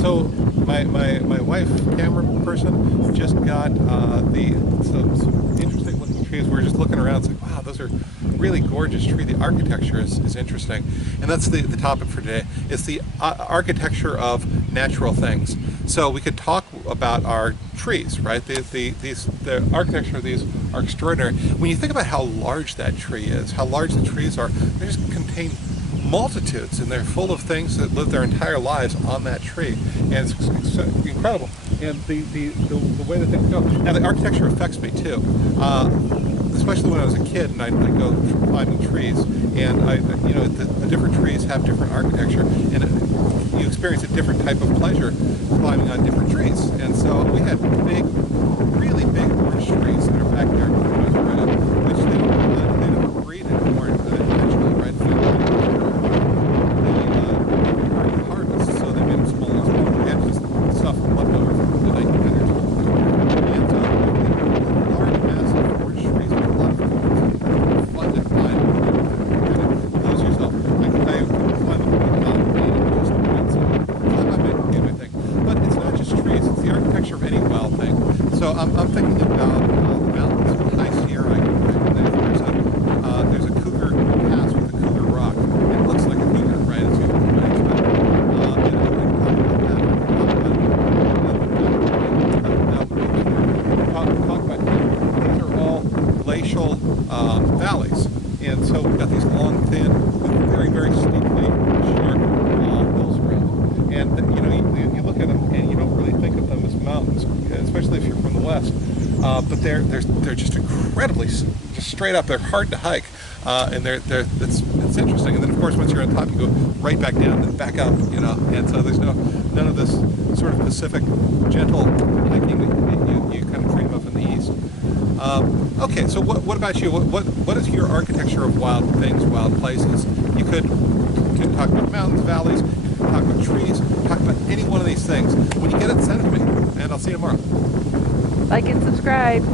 So my wife, camera person, just got some interesting looking trees. We were just looking around, it's like, wow, those are really gorgeous tree. The architecture is interesting, and that's the topic for today. It's the architecture of natural things. So we could talk about our trees, right? The architecture of these are extraordinary. When you think about how large that tree is, how large the trees are, they just contain multitudes, and they're full of things that live their entire lives on that tree, and it's incredible. And the way that things go. Now the architecture affects me too, especially when I was a kid and I'd go climbing trees, and the different trees have different architecture, and you experience a different type of pleasure climbing on different trees. And so we had big, really big orange trees that are back there, which they don't breed anymore eventually, right? Harvest, so they made them smaller and smaller. They had just stuff left over from the 1900s. And large, massive orange trees with a lot of fun to climb. You kind of lose yourself. I could climb up a mountain and just climb my thing. But it's not just trees, it's the architecture of any wild thing. So I'm thinking about the mountains of High Sierra. There's a cougar pass with a cougar rock. It looks like a cougar, right? As you talk about these are all glacial valleys, and so we've got these long, thin, very, very steeply sharp hills around them. And you look at them and you don't really think of them as mountains, especially if you're from the west. But they're just incredibly just straight up. They're hard to hike, and it's interesting. And then of course once you're on top, you go right back down and back up, And so there's none of this sort of Pacific gentle hiking that you kind of dream of in the east. Okay, so what about you? What is your architecture of wild things, wild places? You could talk about mountains, valleys, you could talk about trees, talk about any one of these things. When you get it, send it to me, and I'll see you tomorrow. Like and subscribe.